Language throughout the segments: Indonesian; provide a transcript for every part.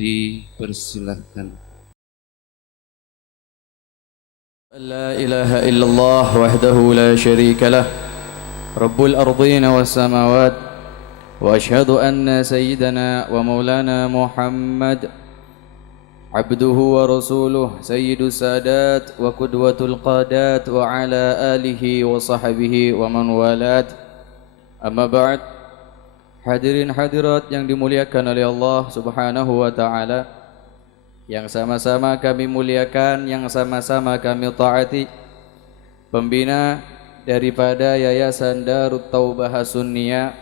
Dipersilahkan. La ilaha illallah wahdahu la syarika lah Rabbul ardina was samawat wa ashhadu anna sayyidana wa maulana Muhammad abduhu wa rasuluh sayyidus sadat wa qudwatul qadat wa ala alihi wa sahbihi wa man walat. Amma ba'd. Hadirin hadirat yang dimuliakan oleh Allah Subhanahu wa taala, yang sama-sama kami muliakan, yang sama-sama kami taati, pembina daripada Yayasan Darut Taubah Sunniyah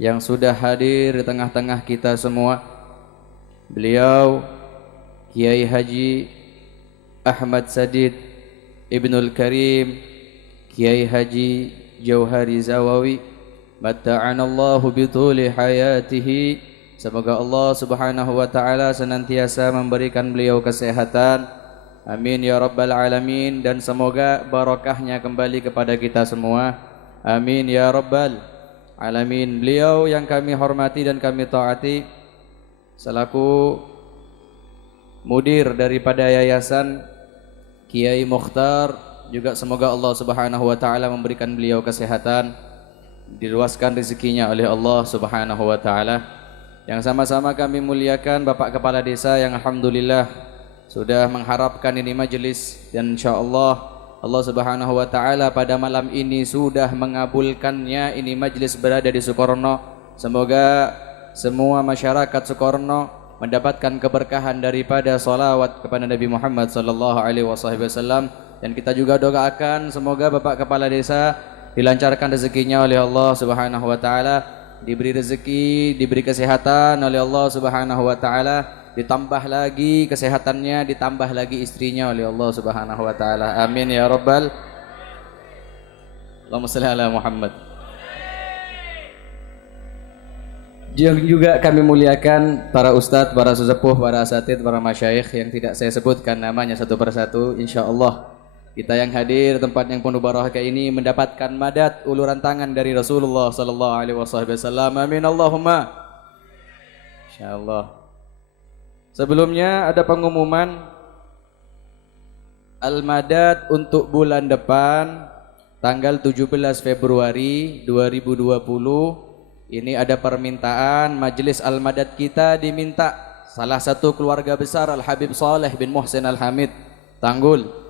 yang sudah hadir di tengah-tengah kita semua. Beliau Kiai Haji Ahmad Sadid Ibnul Karim, Kiai Haji Jauhari Zawawi, matta'anallahu bituli hayatihi. Semoga Allah Subhanahu wa taala senantiasa memberikan beliau kesehatan. Amin ya rabbal alamin, dan semoga barakahnya kembali kepada kita semua. Amin ya rabbal alamin. Beliau yang kami hormati dan kami taati selaku mudir daripada yayasan Kiai Mukhtar, juga semoga Allah Subhanahu wa taala memberikan beliau kesehatan, diluaskan rezekinya oleh Allah Subhanahu wa taala. Yang sama-sama kami muliakan Bapak Kepala Desa yang alhamdulillah sudah mengharapkan ini majelis, dan insyaallah Allah Subhanahu wa taala pada malam ini sudah mengabulkannya ini majelis berada di Sukorno. Semoga semua masyarakat Sukorno mendapatkan keberkahan daripada salawat kepada Nabi Muhammad sallallahu alaihi wasallam, dan kita juga doakan semoga Bapak Kepala Desa dilancarkan rezekinya oleh Allah Subhanahu wa taala, diberi rezeki, diberi kesehatan oleh Allah Subhanahu wa taala, ditambah lagi kesehatannya, ditambah lagi istrinya oleh Allah Subhanahu wa taala. Amin ya rabbal. Allahumma shalli ala Muhammad. Juga kami muliakan para ustadz, para sesepuh, para asatidz, para masyayikh yang tidak saya sebutkan namanya satu persatu. Insyaallah kita yang hadir tempat yang penuh barakah ini mendapatkan madat uluran tangan dari Rasulullah sallallahu alaihi wasallam. Amin Allahumma. Insyaallah. Sebelumnya ada pengumuman al-madad untuk bulan depan tanggal 17 Februari 2020. Ini ada permintaan majelis al-madad, kita diminta salah satu keluarga besar Al-Habib Saleh bin Muhsin Al-Hamid Tanggul.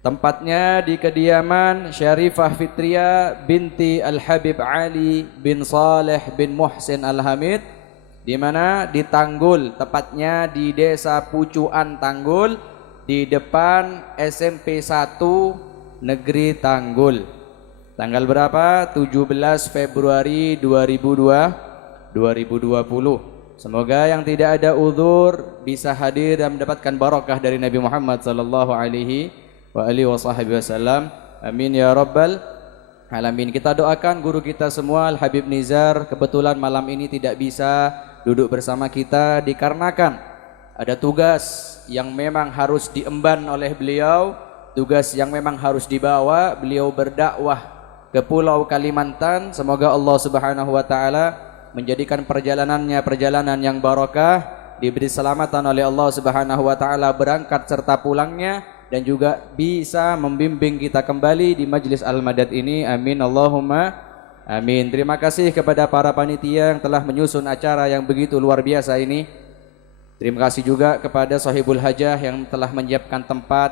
Tempatnya di kediaman Syarifah Fitria binti Al-Habib Ali bin Saleh bin Muhsin Al-Hamid, di mana di Tanggul, tepatnya di Desa Pucuan Tanggul, di depan SMP 1 Negeri Tanggul. Tanggal berapa? 17 Februari 2020. Semoga yang tidak ada uzur bisa hadir dan mendapatkan barakah dari Nabi Muhammad sallallahu alaihi wasallam. Amin ya rabbal alamin. Kita doakan guru kita semua Al-Habib Nizar, kebetulan malam ini tidak bisa duduk bersama kita dikarenakan ada tugas yang memang harus diemban oleh beliau, tugas yang memang harus dibawa. Beliau berdakwah ke Pulau Kalimantan. Semoga Allah Subhanahu wa taala menjadikan perjalanannya perjalanan yang barakah, diberi selamatan oleh Allah Subhanahu wa taala berangkat serta pulangnya, dan juga bisa membimbing kita kembali di majlis al-madad ini. Amin Allahumma amin. Terima kasih kepada para panitia yang telah menyusun acara yang begitu luar biasa ini. Terima kasih juga kepada sahibul hajah yang telah menyiapkan tempat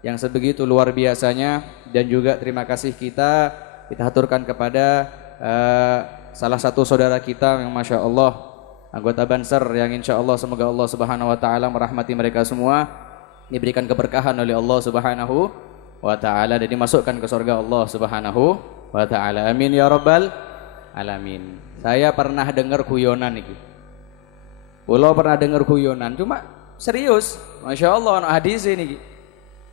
yang sebegitu luar biasanya, dan juga terima kasih kita aturkan kepada salah satu saudara kita yang masya Allah anggota Banser, yang insya Allah semoga Allah Subhanahu wa taala merahmati mereka semua, diberikan keberkahan oleh Allah Subhanahu wa taala, dan dimasukkan ke surga Allah Subhanahu wa taala. Amin ya rabbal alamin. Saya pernah dengar guyonan iki. Pulau pernah dengar guyonan, cuma serius. Masya Allah, hadis ini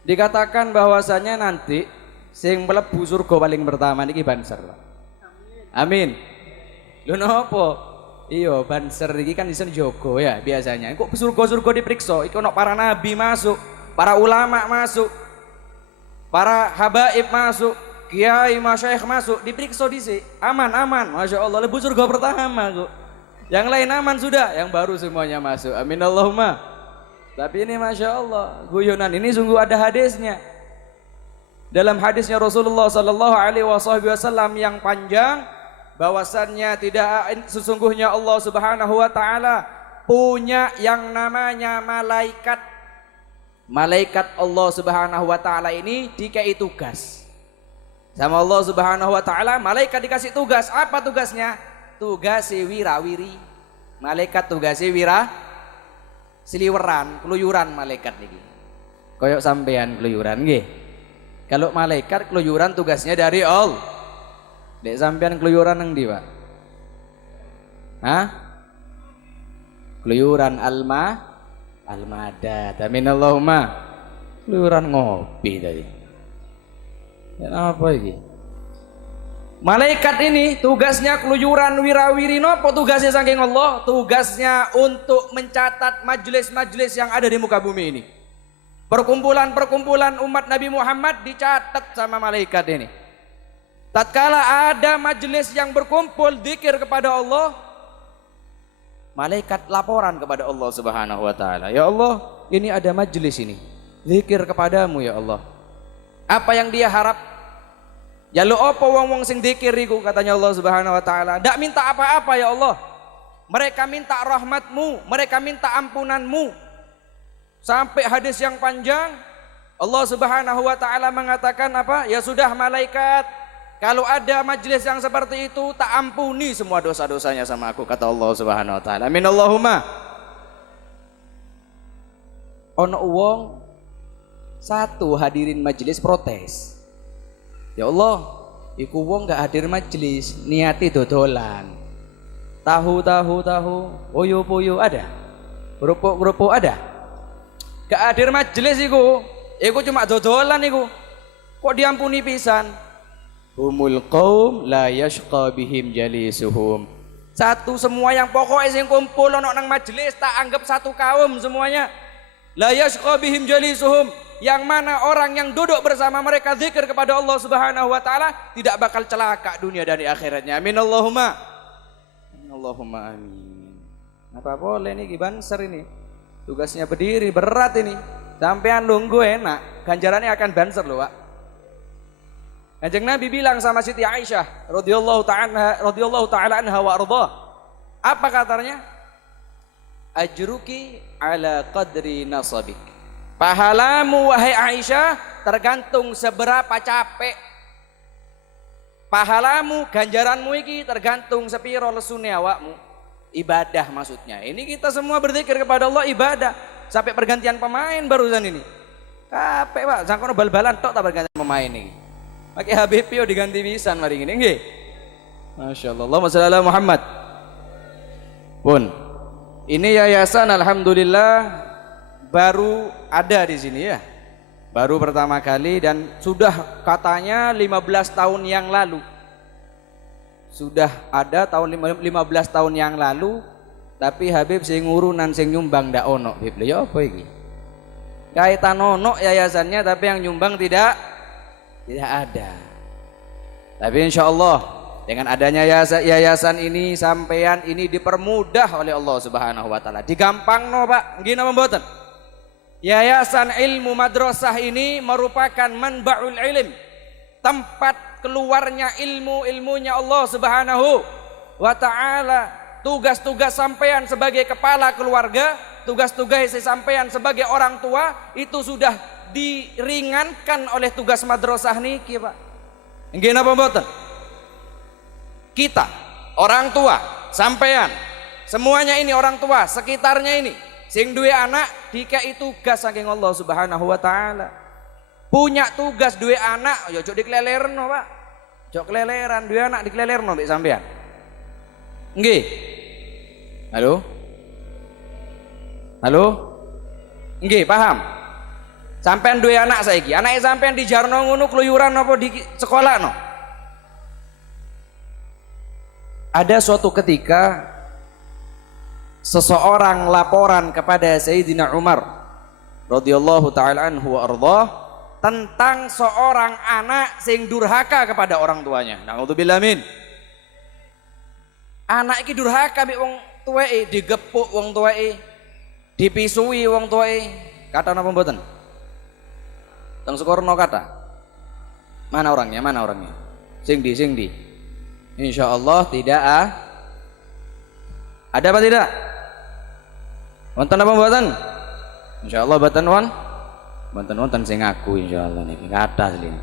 dikatakan bahwasanya nanti sing mlebu surga paling pertama niki Banser. Amin. Lho napa? Iya, Banser iki kan isen jogo ya biasanya. Kok surga-surga diperiksa? Iku ono para nabi masuk, para ulama masuk, para habaib masuk, kiai masyayikh masuk, diperiksa dhisik. Aman, masya Allah, lebu surga pertama kok. Yang lain aman sudah, yang baru semuanya masuk. Amin Allahumma. Tapi ini Masya Allah, guyonan ini sungguh ada hadisnya. Dalam hadisnya Rasulullah Sallallahu Alaihi Wasallam yang panjang, bahwasannya tidak sesungguhnya Allah Subhanahu Wa Taala punya yang namanya malaikat. Malaikat Allah Subhanahu Wa Taala ini dikasih tugas sama Allah Subhanahu Wa Taala. Malaikat dikasih tugas, apa tugasnya? Tugas wirawiri. Malaikat tugas siliweran, keluyuran malaikat niki. Koyok sampean keluyuran nggih. Kalau malaikat keluyuran tugasnya dari Allah. Dek sampean keluyuran nang ndi, Pak? Hah? Keluyuran almadat. Amin Allahumma. Keluyuran ngopi tadi. Apa iki? Malaikat ini tugasnya keluyuran wirawiri nopo tugasnya saking Allah? Tugasnya untuk mencatat majelis-majelis yang ada di muka bumi ini. Perkumpulan-perkumpulan umat Nabi Muhammad dicatat sama malaikat ini. Tatkala ada majelis yang berkumpul zikir kepada Allah, malaikat laporan kepada Allah Subhanahu Wa Taala. Ya Allah, ini ada majelis ini, zikir kepadamu ya Allah. Apa yang dia harap? Ya lo apa wong-wong sing zikir iku, katanya Allah Subhanahu Wa Taala. Ndak minta apa-apa ya Allah. Mereka minta rahmatmu, mereka minta ampunanmu. Sampai hadis yang panjang, Allah Subhanahu Wa Taala mengatakan apa? Ya sudah malaikat, kalau ada majelis yang seperti itu, tak ampuni semua dosa-dosanya sama aku, kata Allah Subhanahu Wa Taala. Amin Allahumma. Ono wong satu hadirin majelis protes. Ya Allah, iku wong gak hadir majelis, niati dodolan. Tahu, poyo ada. Kerupuk ada. Gak hadir majelis iku cuma dodolan iku. Kok diampuni pisan? Humul qaum la yashqa bihim jalisuhum. Satu semua yang pokoknya sing kumpul ono nang majelis tak anggap satu kaum semuanya. La yashqa bihim jalisuhum, yang mana orang yang duduk bersama mereka zikir kepada Allah Subhanahu Wa Taala tidak bakal celaka dunia dan di akhiratnya. Amin Allahumma. Allahumma amin. Apa boleh nih banser ini? Tugasnya berdiri berat ini. Sampean nunggu enak, ganjarannya akan banser loh, Pak. Kanjeng Nabi bilang sama Siti Aisyah radhiyallahu taala anha wa ardhah. Apa katanya? Ajruki ala qadri nasabik. Pahalamu wahai Aisyah tergantung seberapa capek. Pahalamu, ganjaranmu iki tergantung sepiro lesune awakmu. Ibadah maksudnya. Ini kita semua berzikir kepada Allah ibadah. Sampai pergantian pemain barusan ini. Capek, Pak. Sangkono bal-balan tok tak pergantian pemain ini. Pakai HBP diganti pisan mari ngene nggih. Masyaallah. Allahumma shalli ala Muhammad. Pun. Ini yayasan alhamdulillah baru ada di sini ya. Baru pertama kali dan sudah katanya 15 tahun yang lalu. Sudah ada tahun 15 tahun yang lalu, tapi Habib sing ngurunan sing nyumbang ndak ono. Habib ya apa iki? Kaitan ono yayasannya tapi yang nyumbang tidak ada. Tapi insya Allah dengan adanya yayasan ini sampean ini dipermudah oleh Allah Subhanahu Wa Taala. Digampangno Pak, nggih napa mboten? Yayasan ilmu madrasah ini merupakan manba'ul ilm, tempat keluarnya ilmunya Allah Subhanahu Wa Taala. Tugas-tugas sampean sebagai kepala keluarga, tugas-tugas sampean sebagai orang tua itu sudah diringankan oleh tugas madrasah niki, Pak. Nggih napa mboten? Kita, orang tua, sampean, semuanya ini orang tua, sekitarnya ini sing duwe anak dikai tugas saking Allah Subhanahu Wa Taala. Punya tugas duwe anak, ya ojo diklelerno, Pak. Ojo keleleran duwe anak diklelerno mbek sampean. Nggih. Halo? Halo? Nggih, paham? Sampean duwe anak saiki, anake sampean di jarno ngono keluyuran apa di sekolah no? Ada suatu ketika seseorang laporan kepada Sayyidina Umar radhiyallahu taala anhu wa ardhah tentang seorang anak sing durhaka kepada orang tuanya. Nauzubillah min. Anak iki durhaka mbek wong tuweke digepuk wong tuweke, dipisui wong tuweke. Kata napa mboten? Teng Sukorno kata. Mana orangnya? Mana orangnya? Sing di. Insyaallah tidak Ada apa tidak? Wonten apa mboten? Insyaallah mboten wonten sing ngaku insyaallah niki kathah asline.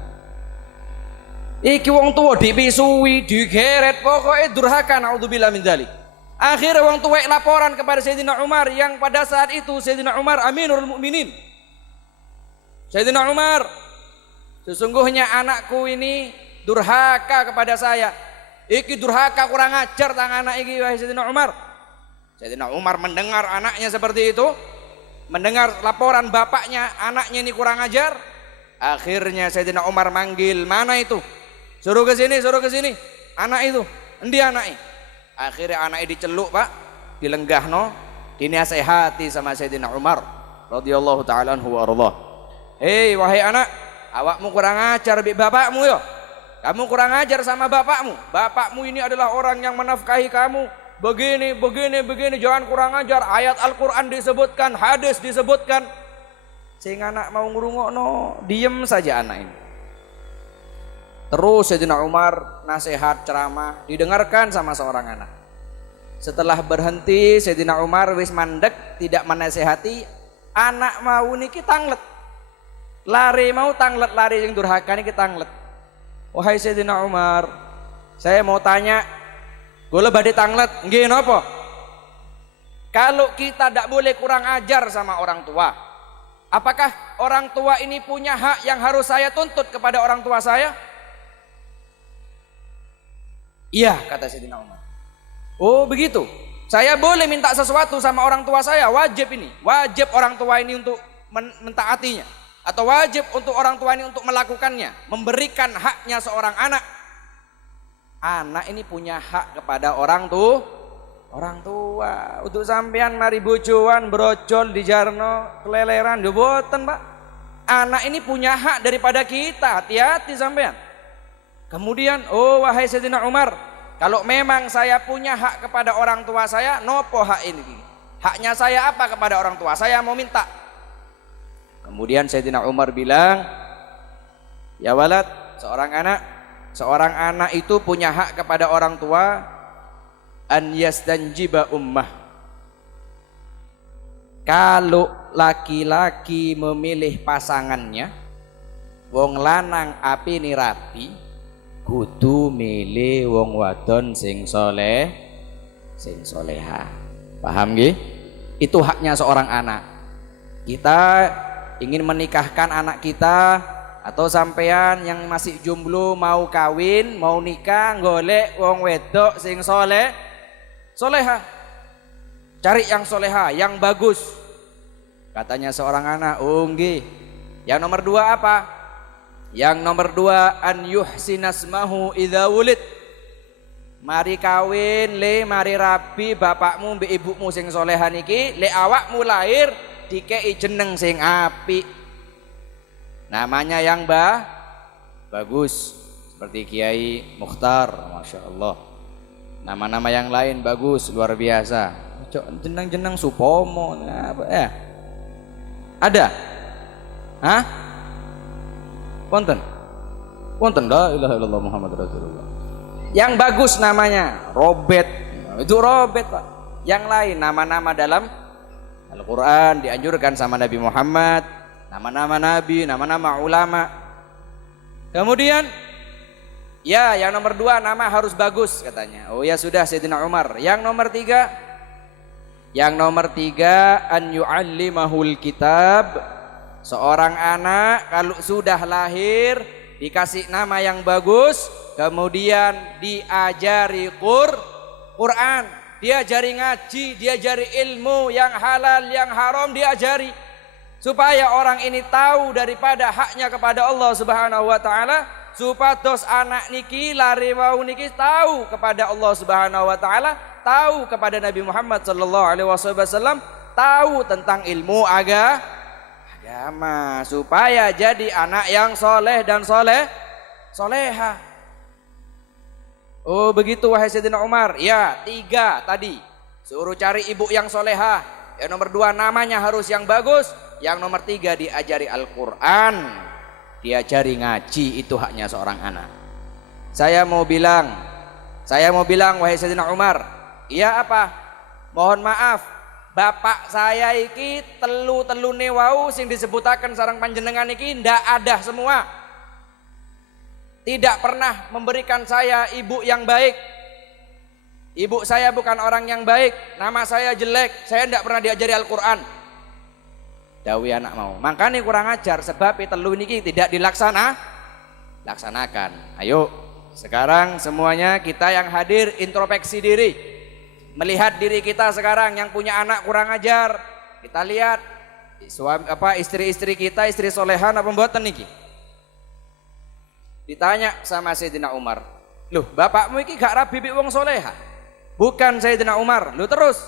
Iki wong tua dipisui, digeret, pokoknya durhaka, naudzubillah min dzalik. Akhirnya wong tua laporan kepada Sayyidina Umar yang pada saat itu Sayyidina Umar Amirul Mukminin. Sayyidina Umar, sesungguhnya anakku ini durhaka kepada saya. Iki durhaka, kurang ajar tang anak iki wahai Sayyidina Umar. Sayyidina Umar mendengar anaknya seperti itu, mendengar laporan bapaknya, anaknya ini kurang ajar. Akhirnya Sayyidina Umar manggil, mana itu? Suruh ke sini. Anak itu, endi anaknya? Akhirnya anaknya diceluk Pak, dilenggahno, dinasehati sama Sayyidina Umar radhiyallahu taala anhu wa ardhah. Hei wahai anak, awakmu kurang ajar bi bapakmu yo. Kamu kurang ajar sama bapakmu. Bapakmu ini adalah orang yang menafkahi kamu. Begini, jangan kurang ajar. Ayat Al-Quran disebutkan, hadis disebutkan. Sehingga anak mau ngrungokno, diem saja anak ini. Terus Sayyidina Umar nasihat ceramah didengarkan sama seorang anak. Setelah berhenti Sayyidina Umar wis mandek, tidak menasehati, anak mau niki tanglet. Lari mau tanglet, lari yang durhaka niki tanglet. Wahai Sayyidina Umar, saya mau tanya, boleh badhe tanglet? Nggih napa? Kalau kita tidak boleh kurang ajar sama orang tua, apakah orang tua ini punya hak yang harus saya tuntut kepada orang tua saya? Iya, kata Sayyidina Umar. Oh begitu, saya boleh minta sesuatu sama orang tua saya, wajib ini, wajib orang tua ini untuk mentaatinya, atau wajib untuk orang tua ini untuk melakukannya, memberikan haknya seorang anak. Anak ini punya hak kepada orang tua. Untuk sampean mari bojoan brojol di jarno keleleran yo boten Pak. Anak ini punya hak daripada kita, hati-hati sampean. Kemudian, oh wahai Sayyidina Umar, kalau memang saya punya hak kepada orang tua saya, nopo hak ini? Haknya saya apa kepada orang tua? Saya mau minta. Kemudian Sayyidina Umar bilang, ya walad, seorang anak itu punya hak kepada orang tua, an yastanjiba ummah. Kalau laki-laki memilih pasangannya, wong lanang api ni rapi, kudu milih wong wadon sing soleh, sing soleha. Paham nggih? Itu haknya seorang anak. Kita ingin menikahkan anak kita, atau sampean yang masih jomblo mau kawin, mau nikah, golek wong wedok sing soleh, soleha. Cari yang soleha, yang bagus. Katanya seorang anak, oh nggih. Yang nomor 2 apa? Yang nomor 2, an yuhsinasmahu idza wulid. Mari kawin le, mari rabi bapakmu mbek ibumu sing solehan iki, le awakmu lahir dikei jeneng sing apik. Namanya yang bagus, seperti Kiai Mukhtar, Masya Allah. Nama-nama yang lain bagus, luar biasa. Jeneng-jeneng Supomo, apa ya? Ada? Hah? Wonten la ilaha illallah Muhammad Rasulullah. Yang bagus namanya Robert, itu Robert Pak. Yang lain nama-nama dalam Al-Quran dianjurkan sama Nabi Muhammad, nama-nama Nabi, nama-nama ulama. Kemudian ya yang nomor 2 nama harus bagus katanya. Oh ya sudah Sayyidina Umar. Yang nomor 3, an yu'allimahul kitab. Seorang anak kalau sudah lahir dikasih nama yang bagus, kemudian diajari Quran, diajari ngaji, diajari ilmu yang halal, yang haram diajari, supaya orang ini tahu daripada haknya kepada Allah Subhanahu wa taala, supados anak niki lari mau niki tahu kepada Allah Subhanahu wa taala, tahu kepada Nabi Muhammad sallallahu alaihi wasallam, tahu tentang ilmu agama, supaya jadi anak yang soleh dan soleha. Oh begitu wahai Sayyidina Umar. Ya 3 tadi, Suruh cari ibu yang solehah. Yang nomor 2 namanya harus yang bagus. Yang nomor 3 diajari Al-Quran, diajari ngaji. Itu haknya seorang anak. Saya mau bilang wahai Sayyidina Umar, iya apa? Mohon maaf, bapak saya iki telu-telune wau sing disebutaken sareng panjenengan iki ndak ada semua. Tidak pernah memberikan saya ibu yang baik. Ibu saya bukan orang yang baik, nama saya jelek, saya tidak pernah diajari Al-Quran. Dawi anak mau, makanya kurang ajar sebab telu niki tidak laksanakan. Ayo, sekarang semuanya kita yang hadir introspeksi diri, melihat diri kita sekarang yang punya anak kurang ajar. Kita lihat istri-istri kita, istri solehan apa mboten niki. Ditanya sama Sayyidina Umar, loh bapakmu iki gak rabi bi wong soleha? Bukan Sayyidina Umar. Lu terus,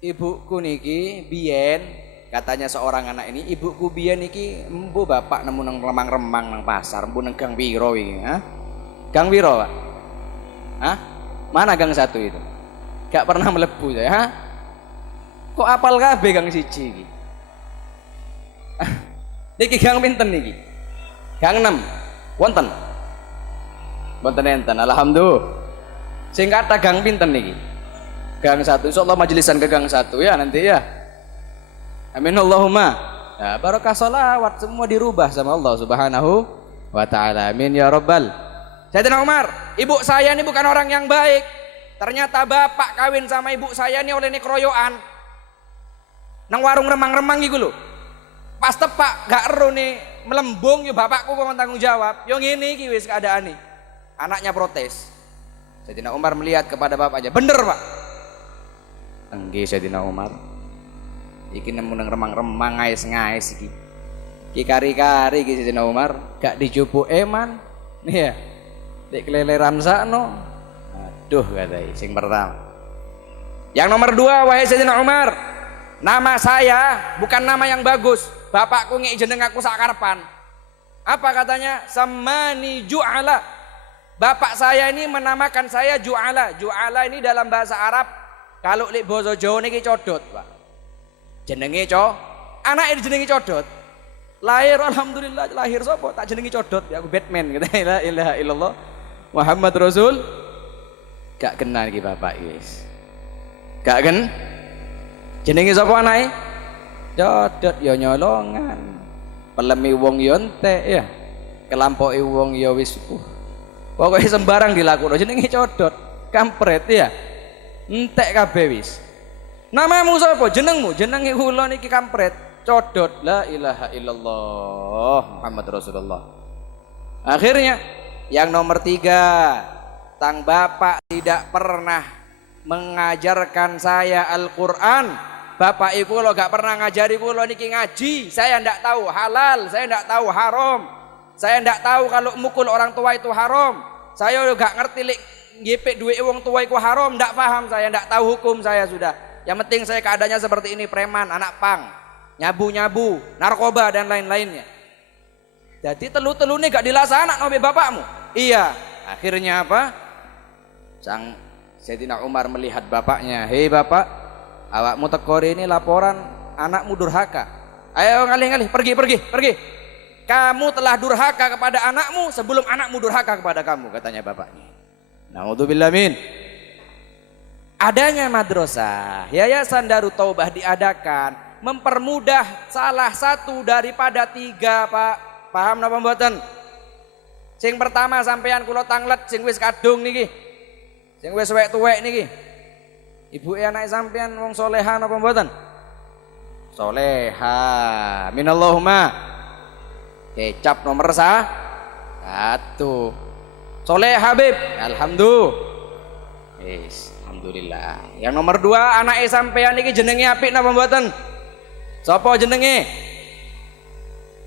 ibuku niki biyen, katanya seorang anak ini, ibuku biyen niki embu bapak nemu nang remang-remang nang pasar, embu nang Gang Wiro iki, ha? Gang Wiro, Pak. Hah? Mana Gang 1 itu? Gak pernah melebu saya, ha? Kok apal kabeh Gang 1 iki? Niki Gang pinten niki? Gang 6. Wonten. Wonten enten, alhamdulillah. Sing kata gang pinten niki? Gang 1. Insyaallah majelisan ke Gang 1 ya nanti ya. Amin Allahumma. Ya, barokah sholawat semua dirubah sama Allah Subhanahu wa taala. Amin ya rabbal. Sayyidina Umar, ibu saya ini bukan orang yang baik. Ternyata bapak kawin sama ibu saya ini oleh kroyokan. Nang warung remang-remang iku lho. Pas tepak gak ero nih melembung yo bapakku kok tanggung jawab. Yo ngene iki wis keadaane. Anaknya protes. Sayyidina Umar melihat kepada bapaknya, bener Pak. Nggih Sayyidina Umar. Iki nemu nang remang-remang ngais-ngais iki. Ki kari-kari iki Sayyidina Umar, gak dijupuk eman. Nih ya. Dek keleleran sakno. Aduh katai sing pertama. Yang nomor 2 wahai Sayyidina Umar, nama saya bukan nama yang bagus. Bapakku ngek jeneng aku sakarepan. Apa katanya? Samani Ju'ala. Bapak saya ini menamakan saya Ju'ala. Ju'ala ini dalam bahasa Arab, kalau lek basa Jawa niki codot, Pak. Jenenge anake jenenge codot. Lahir alhamdulillah, lahir sapa? Tak jenenge codot, ya aku Batman gitu. La ilaha illallah Muhammad Rasul. Gak kenal iki bapak wis. Gak ken? Jenenge sapa anake? Codot ya nyolongan. Pelemi wong ya entek ya. Kelampoke wong ya wis pokoknya sembarang dilakukan jenenge codot, kampret ya. Entek kabeh wis. Namamu sapa? Jenengmu? Jenenge kula niki kampret, codot. La ilaha illallah Muhammad Rasulullah. Akhirnya yang nomor 3, tang bapak tidak pernah mengajarkan saya Al-Qur'an. Bapak iku lo gak pernah ngajari kula niki ngaji. Saya ndak tahu halal, saya ndak tahu haram. Saya ndak tahu kalau mukul orang tua itu haram. Saya gak ngerti lek ngipik duit wong tua itu haram, ndak paham saya, ndak tahu hukum saya sudah. Yang penting saya keadaannya seperti ini, preman, anak pang, nyabu-nyabu, narkoba dan lain-lainnya. Jadi telu-telune gak dilaksanakan oleh bapakmu. Iya, akhirnya apa? Sang Sayyidina Umar melihat bapaknya, "Hei bapak, awakmu tekori ini laporan anakmu durhaka. Ayo ngalih-ngalih, pergi. Kamu telah durhaka kepada anakmu sebelum anakmu durhaka kepada kamu," katanya bapaknya. Naudzubillah min. Adanya madrasah, yayasan Darut Taubah diadakan mempermudah salah satu daripada 3, Pak. Paham napa mboten? Sing pertama sampean kula tanglet sing wis kadung niki. Sing wis tuwek niki. Ibuke anak sampean wong soleha napa mboten? Soleha. Minallahumma. Kecap nomor 1. Soleh Habib, alhamdulillah. Yes, alhamdulillah. Yang nomor 2 anake sampean iki jenenge apik napa mboten? Sapa jenenge?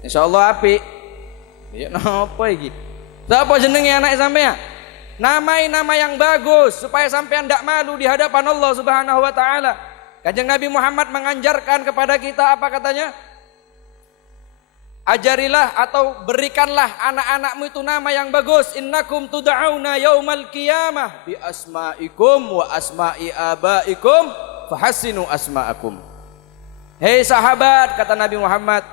Insyaallah apik. Ya napa iki? Sapa jenenge anake sampean? Namai nama yang bagus supaya sampean ndak malu di hadapan Allah Subhanahu wa taala. Kanjeng Nabi Muhammad menganjarkan kepada kita apa katanya? Ajarilah atau berikanlah anak-anakmu itu nama yang bagus. Innakum tud'auna yaumal qiyamah bi asma'ikum wa asma'i abaikum fahassinu asma'akum. Hei sahabat, kata Nabi Muhammad,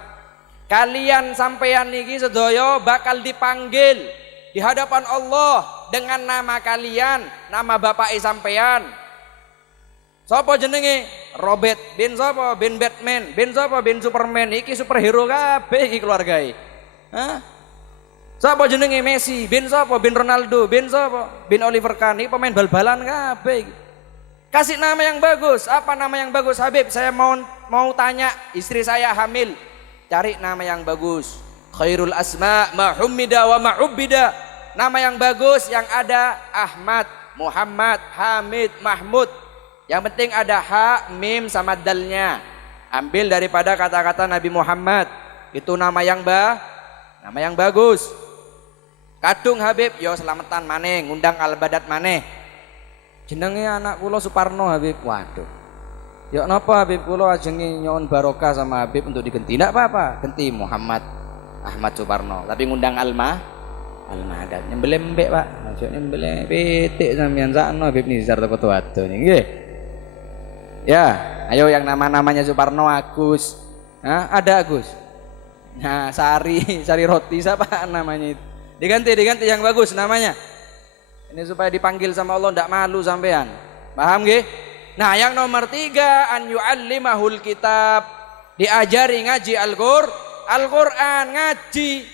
kalian sampeyan niki sedaya bakal dipanggil di hadapan Allah dengan nama kalian, nama bapak sampeyan. Sapa jenenge? Robert bin sapa? Bin Batman, bin sapa? Bin Superman. Iki superhero kabeh iki keluargae. Hah? Sapa jenenge? Messi, bin sapa? Bin Ronaldo, bin sapa? Bin Oliver Kahn. Iki pemain bal-balan kabeh. Kasih nama yang bagus. Apa nama yang bagus, Habib? Saya mau tanya, istri saya hamil. Cari nama yang bagus. Khairul asma ma hummida wa ma ubbida. Nama yang bagus yang ada Ahmad, Muhammad, Hamid, Mahmud. Yang penting ada ha, mim sama dalnya. Ambil daripada kata-kata Nabi Muhammad. Itu nama yang bagus. Kadung Habib, yo selamatan maneh, ngundang al-badat maneh. Jenenge anak kula Suparno Habib. Waduh. Ya napa Habib kula ajengi nyon barokah sama Habib untuk digenti. Ndak apa-apa, ganti Muhammad Ahmad Suparno. Tapi ngundang Al-Madat. Nyembelih mbek, Pak. Maksudnya nyembelih pitik sampeyan sakno Habib Nizar teko Tuwado nggih. Ya, ayo yang nama-namanya Suparno, Agus. Nah, ada Agus. Nah, Sari Roti siapa namanya itu? Diganti yang bagus namanya. Ini supaya dipanggil sama Allah ndak malu sampean. Paham nggih? Nah, yang nomor 3 an yu'allimahul kitab. Diajari ngaji Al-Qur'an, ngaji.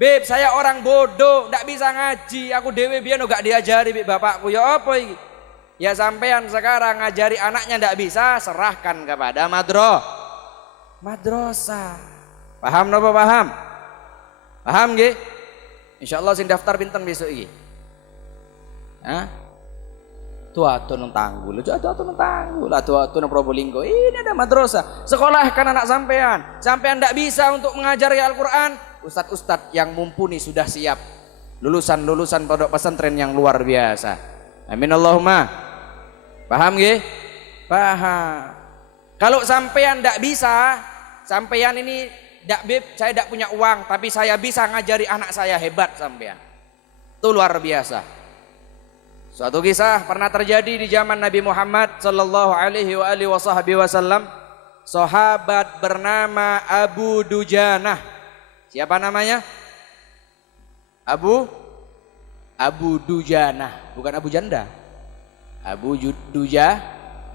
Beb, saya orang bodoh, ndak bisa ngaji. Aku dhewe biyen gak diajari beb bapakku. Ya apa iki? Ya sampean sekarang ngajari anaknya ndak bisa, serahkan kepada madrasah. Paham napa paham? Paham nggih? Insyaallah sing daftar pinten besok iki? Hah? Tuatu nang Tanggul, tuatu nang Tanggul, tuatu nang Probolinggo. Ini ada madrasah. Sekolahkan anak sampean. Sampean ndak bisa untuk mengajari Al-Qur'an, ustadz-ustadz yang mumpuni sudah siap. Lulusan pondok pesantren yang luar biasa. Amin Allahumma. Paham nggih? Paham. Kalau sampean ndak bisa, sampean ini ndak beb, saya ndak punya uang, tapi saya bisa ngajari anak saya, hebat sampean. Itu luar biasa. Suatu kisah pernah terjadi di zaman Nabi Muhammad sallallahu alaihi wasallam. Sahabat bernama Abu Dujanah. Siapa namanya? Abu Dujanah, bukan Abu Janda. Abu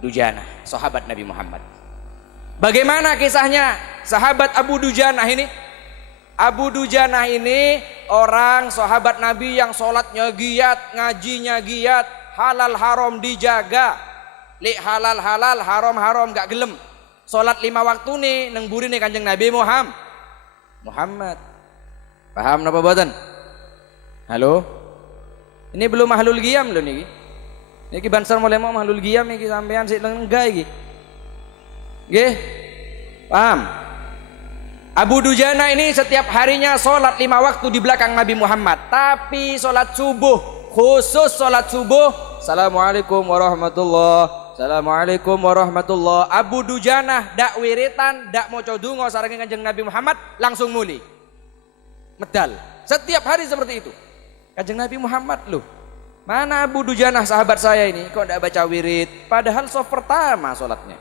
Dujanah, sahabat Nabi Muhammad. Bagaimana kisahnya sahabat Abu Dujanah ini? Abu Dujanah ini orang sahabat Nabi yang sholatnya giat, ngajinya giat, halal haram dijaga. Li halal haram gak gelem. Sholat 5 waktu nih neng buri nih Kanjeng Nabi Muhammad. Paham napa boten? Halo? Ini belum mahlul qiyam lho niki. Niki bansar mulai mau mahlul qiyam iki sampean sik lenggah iki. Nggih? Paham? Abu Dujana ini setiap harinya sholat 5 waktu di belakang Nabi Muhammad. Tapi sholat subuh, khusus sholat subuh, Assalamualaikum warahmatullahi, Assalamualaikum warahmatullahi. Abu Dujana dak wiritan, dak maca donga sareng Kanjeng Nabi Muhammad, langsung muli. Medal. Setiap hari seperti itu. Kanjeng Nabi Muhammad loh. Mana Abu Dujanah sahabat saya ini kok tidak baca wirid? Padahal soft pertama sholatnya.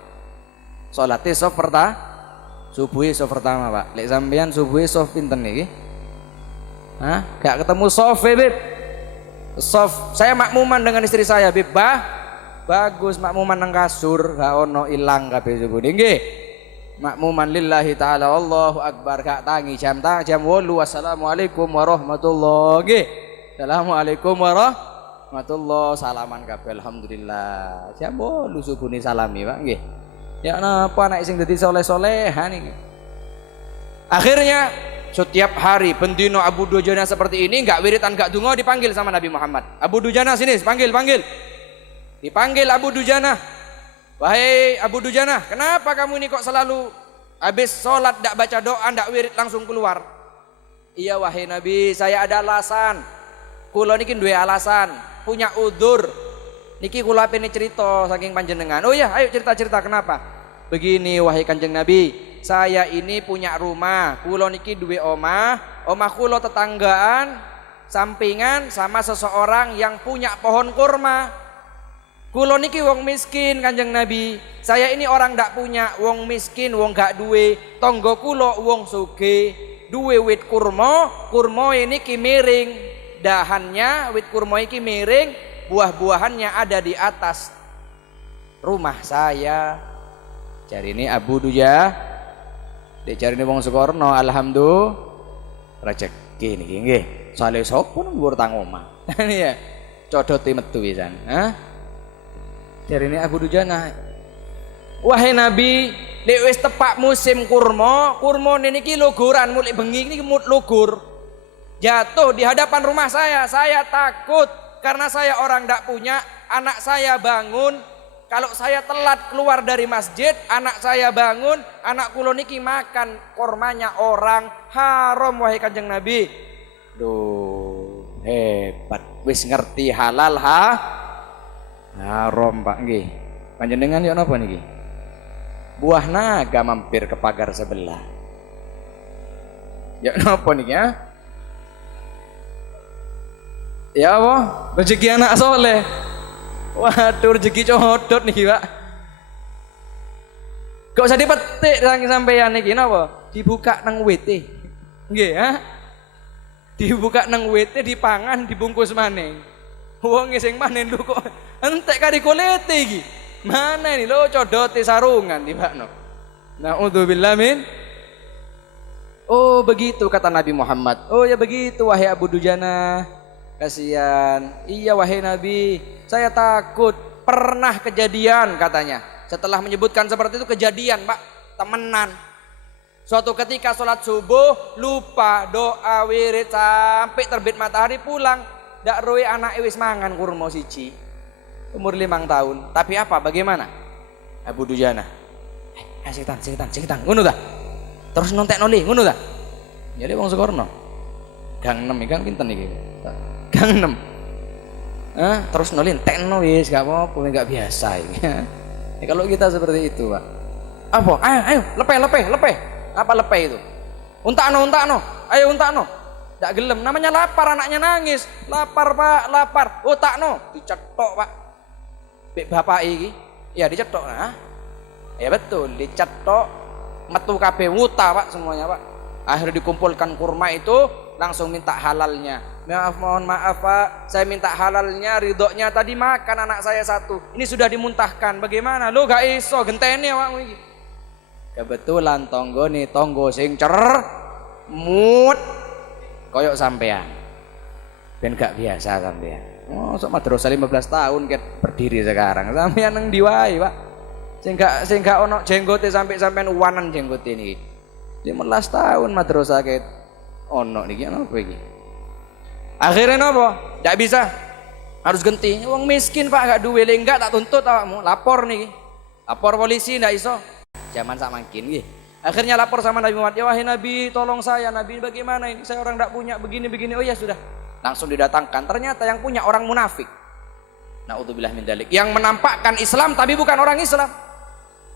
Sholatnya soft pertama, subuhi soft pertama Pak. Lek sampean subuhi soft pinten nih? Hah? Gak ketemu soft beb. Soft. Saya makmuman dengan istri saya beb. Bagus makmuman nang kasur, gak ono ilang kabeh subuh nggih. Makmuman lillahi taala, Allahu akbar, gak tangi jam 8 wassalamualaikum warahmatullahi nggih. Assalamualaikum warahmatullahi, salaman kabeh alhamdulillah. Jam 8 subuh ni salami Pak nggih. Ya napa anak sing dadi soleh-solehan iki. Akhirnya setiap hari pendino Abu Dujana seperti ini, enggak wiritan enggak donga, dipanggil sama Nabi Muhammad. Abu Dujana sini, panggil. Dipanggil Abu Dujana. Wahai Abu Dujana, kenapa kamu ini kok selalu habis sholat enggak baca doa, enggak wirid langsung keluar? Iya wahai Nabi, saya ada alasan. Kula niki duwe alasan, punya udzur. Niki kula pene cerita saking panjenengan. Oh ya, ayo cerita-cerita kenapa? Begini wahai Kanjeng Nabi, saya ini punya rumah, kulo niki duwe omah kulo tetanggaan, sampingan sama seseorang yang punya pohon kurma. Kulo niki wong miskin Kanjeng Nabi. Saya ini orang ndak punya, wong miskin, wong gak duwe. Tonggo kulo wong sugih, duwe wit kurma, kurma ini ki miring. Dahannya wit kurma iki miring, buah-buahannya ada di atas rumah saya. Cari ini Abu Duja, dia cari ini wong Sukorno, alhamdulillah rezeki niki nggih. Saleh sapa nang dhuwur tang omah. Ya, codote metu pisan. Cari ini Abu Dujana. Wahai Nabi, nek wis tepak musim kurma niki luguran mulai bengi niki lugur. Jatuh di hadapan rumah saya takut karena saya orang ndak punya, anak saya bangun. Kalau saya telat keluar dari masjid, anak saya bangun, anak kulo niki makan kormanya orang, haram wahai Kanjeng Nabi. Duh, hebat, wis ngerti halal haram Pak nggih. Panjenengan yo napa niki? Buah naga mampir ke pagar sebelah. Ya napa niki ya? Ya apa? Rezeki anak soleh. Waduh rezeki codot nih Pak. Gak usah dipetik saking sampeyan niki napa? Dibuka nang WT. Nggih ha? Dibuka nang WT, dipangan, dibungkus maning. Wong sing manen lho kok entek kari kulite iki. Mana ini lho codote sarungan dibakno. Naudzubillah min. Oh begitu kata Nabi Muhammad. Oh ya begitu wahai Abu Dujana. Kasihan. Iya wahai Nabi, saya takut. Pernah kejadian katanya. Setelah menyebutkan seperti itu kejadian Pak, temenan. Suatu ketika sholat subuh lupa doa wirid sampai terbit matahari pulang. Dak roe anak wis mangan kurma siji. Umur 5 tahun. Tapi apa bagaimana? Abu Dujana. Sekitan. Ngono ta? Terus nontek noli, ngono ta? Jadi wong Sukorno. Gang 6 gang pinten iki? Gang 6. Terus nolin tekno wis gak apa-apa, gak biasa ini. Ya, kalau kita seperti itu, Pak. Apa? Ayo, lepeh. Apa lepeh itu? Untakno. Ayo untakno. Ndak gelem, namanya lapar, anaknya nangis. Lapar, Pak, lapar. Utakno, dicetok, Pak. Bek bapak iki. Ya dicetok, nah. Ya betul, dicetok. Metu kabeh wuta, Pak, semuanya, Pak. Akhirnya dikumpulkan kurma itu, langsung minta halalnya. Mohon maaf Pak, saya minta halalnya, ridhonya tadi makan anak saya satu. Ini sudah dimuntahkan, bagaimana? Lo gak iso genteni awakmu iki. Kebetulan tonggo nih, tonggo sing mut koyok sampean. Ben gak biasa sampean. Oh, sok madrasah 15 tahun ket berdiri sekarang. Sampean nang ndi wae, Pak. Sing gak ono jenggote sampean uwanan jenggote niki. 15 tahun madrasah ket ono niki apa iki? Akhirnya nopo? Tidak bisa, harus ganti. Wong miskin Pak, gak duwe enggak tak tuntut awakmu. Lapor nih, lapor polisi ndak iso. Zaman sak mangkin nggih. Akhirnya lapor sama Nabi Muhammad. Ya wahai Nabi, tolong saya Nabi, bagaimana ini? Saya orang tidak punya begini. Oh ya sudah, langsung didatangkan. Ternyata yang punya orang munafik. Naudzubillah min dzalik. Yang menampakkan Islam tapi bukan orang Islam.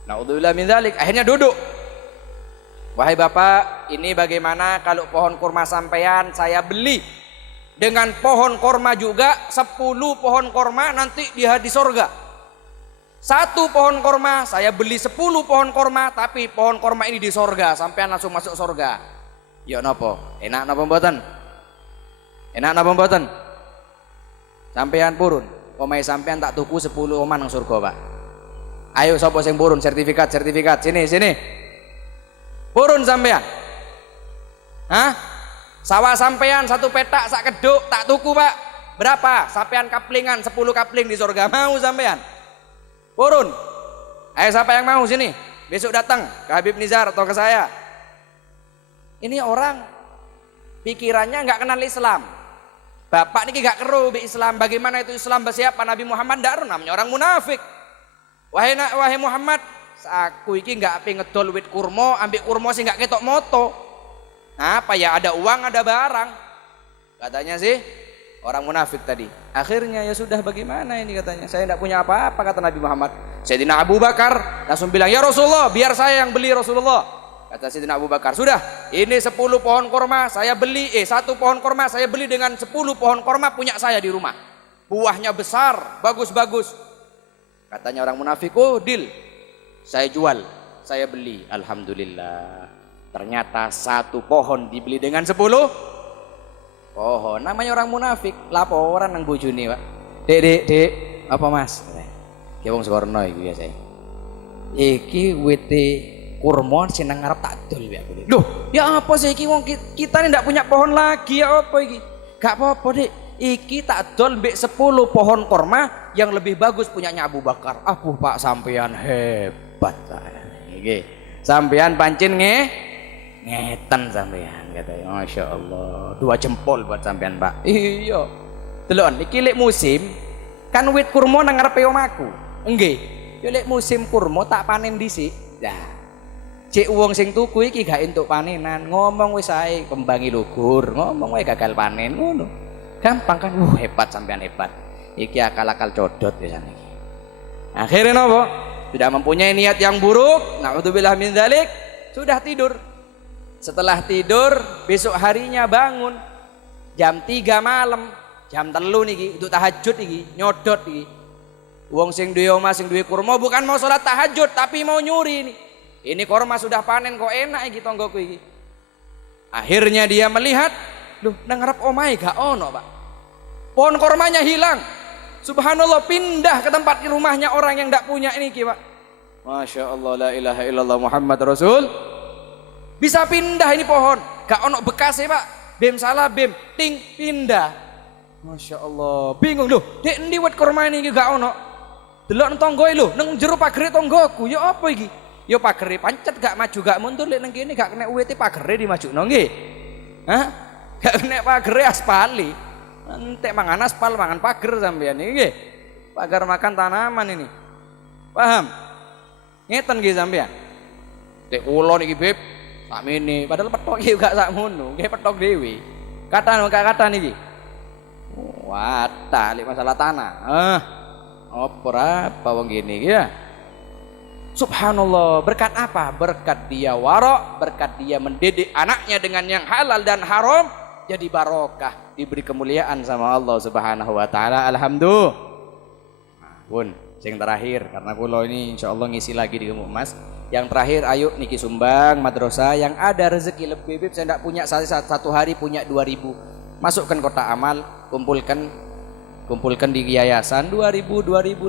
Naudzubillah min dzalik. Akhirnya duduk. Wahai Bapak, ini bagaimana kalau pohon kurma sampean saya beli? Dengan pohon korma juga 10 pohon korma nanti di sorga. 1 pohon korma saya beli 10 pohon korma, tapi pohon korma ini di sorga, sampean langsung masuk sorga. Ya nopo? Enak napa mboten? Sampean purun. Omahe sampean tak tuku 10 omah nang surga, Pak. Ayo sapa sing purun sertifikat. Sini. Purun sampean. Hah? Sawah sampean 1 petak sak keduk tak tuku Pak. Berapa? Sampean kaplingan 10 kapling di surga. Mau sampean? Purun. Ayo siapa yang mau sini? Besok datang ke Habib Nizar atau ke saya. Ini orang pikirannya nggak kenal Islam. Bapak ini gak keru bi Islam. Bagaimana itu Islam bersiapa? Nabi Muhammad ndak namanya orang munafik. Wahai Muhammad, aku iki nggak ape ngedol wit kurma, ambek kurma sing nggak ketok moto. Apa ya, ada uang ada barang katanya sih orang munafik tadi. Akhirnya ya sudah, bagaimana ini katanya, saya tidak punya apa-apa kata Nabi Muhammad. Sayyidina Abu Bakar langsung bilang, ya Rasulullah biar saya yang beli Rasulullah. Kata Sayyidina Abu Bakar, sudah, ini 10 pohon korma saya beli, 1 pohon korma saya beli dengan 10 pohon korma punya saya di rumah. Buahnya besar, bagus-bagus. Katanya orang munafik, oh deal, saya jual, saya beli. Alhamdulillah. Ternyata 1 pohon dibeli dengan 10 pohon. Namanya orang munafik, laporan nang bojone, Pak. Dek, apa Mas? Ki wong Suwarno iki biasa. Iki wite kurma sing nang ngarep tak dol ya aku. Loh, ya apa sih iki wong kita ini ndak punya pohon lagi ya apa iki? Gak apa-apa, Dik. Iki tak dol mbek 10 pohon kurma yang lebih bagus punyanya Abu Bakar. Apuh Pak, sampean hebat. Iki. Sampean pancen ngeten sampean katanya. Masya Allah. 2 jempol buat sampean, Pak. Iya. Delok iki lek musim kan wit kurma nang ngarepe omahku. Nggih. Ya lek musim kurma tak panen dhisik. Nah, cek wong sing tuku iki gak entuk panenan, ngomong wis ae kembangi lugur, ngomong wae gagal panen ngono. Gampang kan? Hebat sampean hebat. Iki akal-akal codot pisan iki. Akhirnya napa? Sudah mempunyai niat yang buruk, naudzubillah min dzalik, sudah tidur. Setelah tidur, besok harinya bangun jam 3 malam, jam 3 niki untuk tahajud iki, nyodot iki. Wong sing duwe omah sing duwe kurma bukan mau salat tahajud tapi mau nyuri nih. Ini korma sudah panen kok enak iki tonggoku iki. Akhirnya dia melihat, loh nang ngarep omahe gak ono, Pak. Pohon kormanya hilang. Subhanallah, pindah ke tempat rumahnya orang yang ndak punya ini, Pak. Masya Allah, la ilaha illallah Muhammad Rasul. Bisa pindah ini pohon, gak ono bekasnya, Pak. Bem salah bem, ting pindah. Masya Allah, bingung loh. Dek endi wit korma ini gak ono. Delok nang tonggoe lho, nang jero pagere tonggoku. Ya apa iki? Yo pagere pancet gak maju gak mundur lek nang kene gak kena uwite pagere dimajukno nggih. Hah? Gak kena pagere aspali. Entek mangan aspal mangan pager sampean iki nggih. Pagar makan tanaman ini. Paham? Ngeten nggih sampean. Lek kula niki Beb, sakmene padahal petok iki gak sakmono, nggih petok dhewe. Kata niki. Wata lek masalah tanah. Apa wong gini ya? Subhanallah, berkat apa? Berkat dia warok, berkat dia mendidik anaknya dengan yang halal dan haram, jadi barokah, diberi kemuliaan sama Allah Subhanahu wa taala. Alhamdulillah. Pun sing terakhir karena kula ini insyaallah ngisi lagi di Gemuk Emas. Yang terakhir ayo niki sumbang madrasah yang ada rezeki lebih. Bib saya ndak punya satu hari punya 2000. Masukkan kotak amal, kumpulkan di yayasan 2000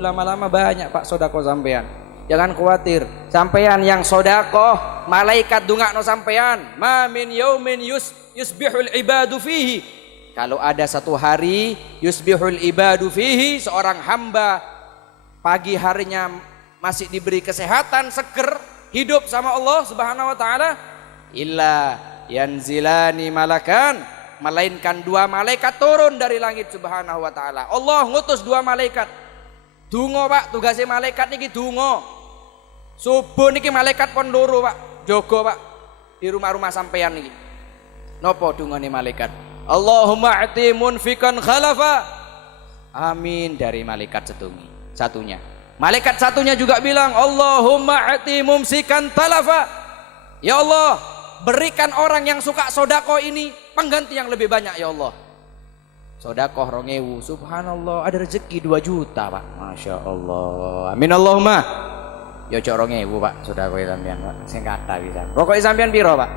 lama-lama banyak Pak sedekah sampean. Jangan khawatir, sampean yang sodakoh, malaikat dungakno sampean. Ma min yaumin yusbihul ibadu fihi. Kalau ada satu hari yusbihul ibadu fihi, seorang hamba pagi harinya masih diberi kesehatan, seger, hidup sama Allah Subhanahu wa taala, illa yanzilani malakan, melainkan 2 malaikat turun dari langit Subhanahu wa taala. Allah ngutus 2 malaikat. Dungo Pak, tugasnya malaikat niki dungo. Subuh niki malaikat pon loro Pak, jogo Pak di rumah-rumah sampean niki. Nopo dungane malaikat? Allahumma ati munfikan khalafa. Amin dari malaikat satunya. Malaikat satunya juga bilang Allahumma ati mumsikan talafa. Ya Allah, berikan orang yang suka sodako ini pengganti yang lebih banyak ya Allah. Sodakoh 2000, subhanallah, ada rezeki 2 juta Pak. Masya Allah, amin Allahumma. Ya cok 2000 Pak, sodakoh sampean Pak, sing kata bisa. Rokok sampean piro Pak?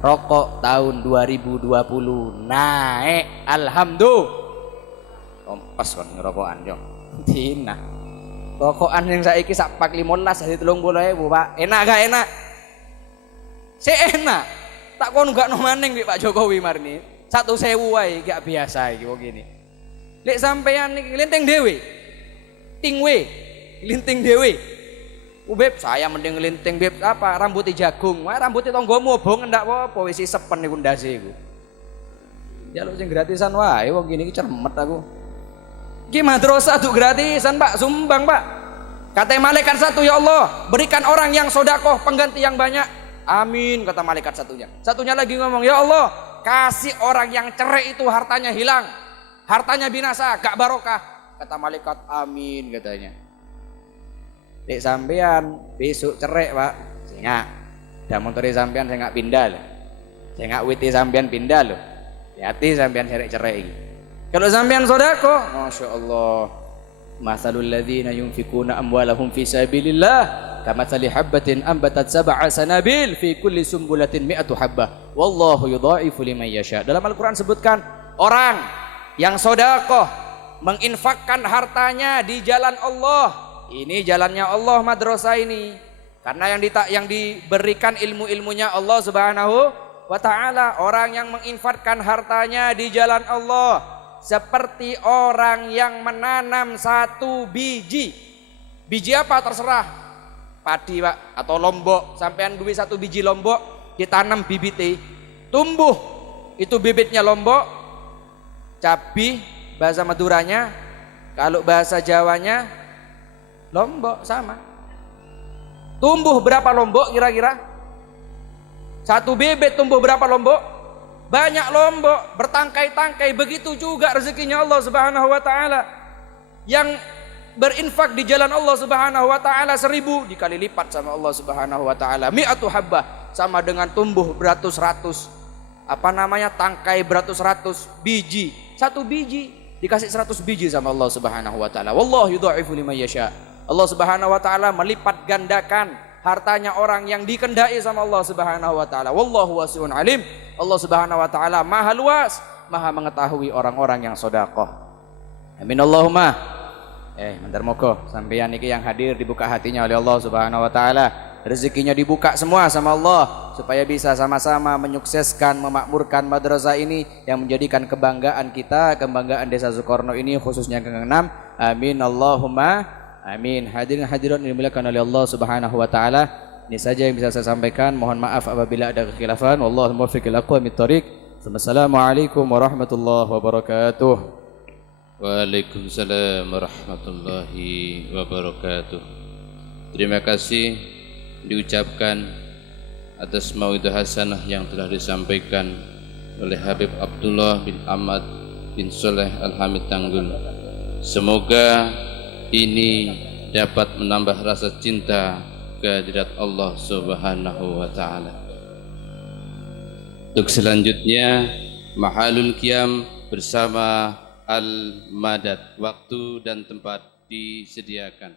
Rokok tahun 2020 naik, alhamdulillah. Kompas kon ngerokokan yo. Dina. Rokokan yang saiki sak pak 15 jadi 30.000 Pak. Enak gak enak? Si enak. Tak kon gak no maning Pak Jokowi marni. 1.000 wae gak biasa iki wong gini. Lek sampean iki linteng dhewe. Tingwe, linting dhewe. Beb, saya mending linting Beb apa rambutnya jagung. Wah, rambutnya tonggomu obong ndak apa-apa wis sepen niku ndase iku. Ya lu sing gratisan wae wong gini iki cermet aku. Iki madrasah tuh gratisan Pak, sumbang Pak. Kata malaikat satu, ya Allah, berikan orang yang sodakoh pengganti yang banyak. Amin kata malaikat satunya. Satunya lagi ngomong, ya Allah, kasih orang yang cerai itu hartanya hilang, hartanya binasa, gak barokah. Kata malaikat, amin katanya. Dek sampean besok cerai Pak, singa. Sepeda motor sampean saya nggak pindah loh. Saya nggak witi sampean pindah loh. Hati sampean cerai. Kalau sampean sodako, masya Allah. Masalul ladzina yunfikuna amwalahum fi sabilillah kamatsali habbatin ambatat sab'a sanabil fi kulli sumbulatin mi'atu habbah wallahu yudha'ifu liman yasha. Dalam Al-Qur'an sebutkan orang yang sedekah menginfakkan hartanya di jalan Allah. Ini jalannya Allah madrasah ini. Karena yang diberikan ilmu-ilmunya Allah Subhanahu wa taala. Orang yang menginfakkan hartanya di jalan Allah seperti orang yang menanam satu biji. Biji apa terserah, padi Pak atau lombok. Sampean duwe satu biji lombok, ditanam bibitnya, tumbuh itu bibitnya lombok, cabi bahasa Maduranya, kalau bahasa Jawanya lombok sama. Tumbuh berapa lombok kira-kira? Satu bibit tumbuh berapa lombok? Banyak lombok, bertangkai-tangkai. Begitu juga rezekinya Allah Subhanahu wa taala. Yang berinfak di jalan Allah Subhanahu wa taala 1000 dikali lipat sama Allah Subhanahu wa taala. Mi'atu habbah sama dengan tumbuh beratus-ratus tangkai beratus-ratus biji. Satu biji dikasih 100 biji sama Allah Subhanahu wa taala. Wallahu yudha'ifu liman yasha. Allah Subhanahu wa taala melipat gandakan hartanya orang yang dikendai sama Allah Subhanahu wa taala. Wallahu wasi'un alim. Allah Subhanahu wa taala maha luas, maha mengetahui orang-orang yang sedekah. Amin Allahumma. Bentar moga sampeyan iki yang hadir dibuka hatinya oleh Allah Subhanahu wa taala. Rezekinya dibuka semua sama Allah supaya bisa sama-sama menyukseskan, memakmurkan madrasah ini yang menjadikan kebanggaan kita, kebanggaan Desa Sukorno ini khususnya yang ke-6. Amin Allahumma. Amin. Hadirin hadirat yang dimuliakan oleh Allah Subhanahu wa taala. Ini saja yang bisa saya sampaikan. Mohon maaf apabila ada kekhilafan. Wallahu muwaffiq ila aqwamit thoriq. Assalamualaikum warahmatullahi wabarakatuh. Waalaikumsalam warahmatullahi wabarakatuh. Terima kasih diucapkan atas mauidhah hasanah yang telah disampaikan oleh Habib Abdullah bin Ahmad bin Soleh Al-Hamid Tanggul. Semoga ini dapat menambah rasa cinta kehadirat Allah Subhanahu wa taala. Untuk selanjutnya Mahalul Qiyam bersama Al-Madad. Waktu dan tempat disediakan.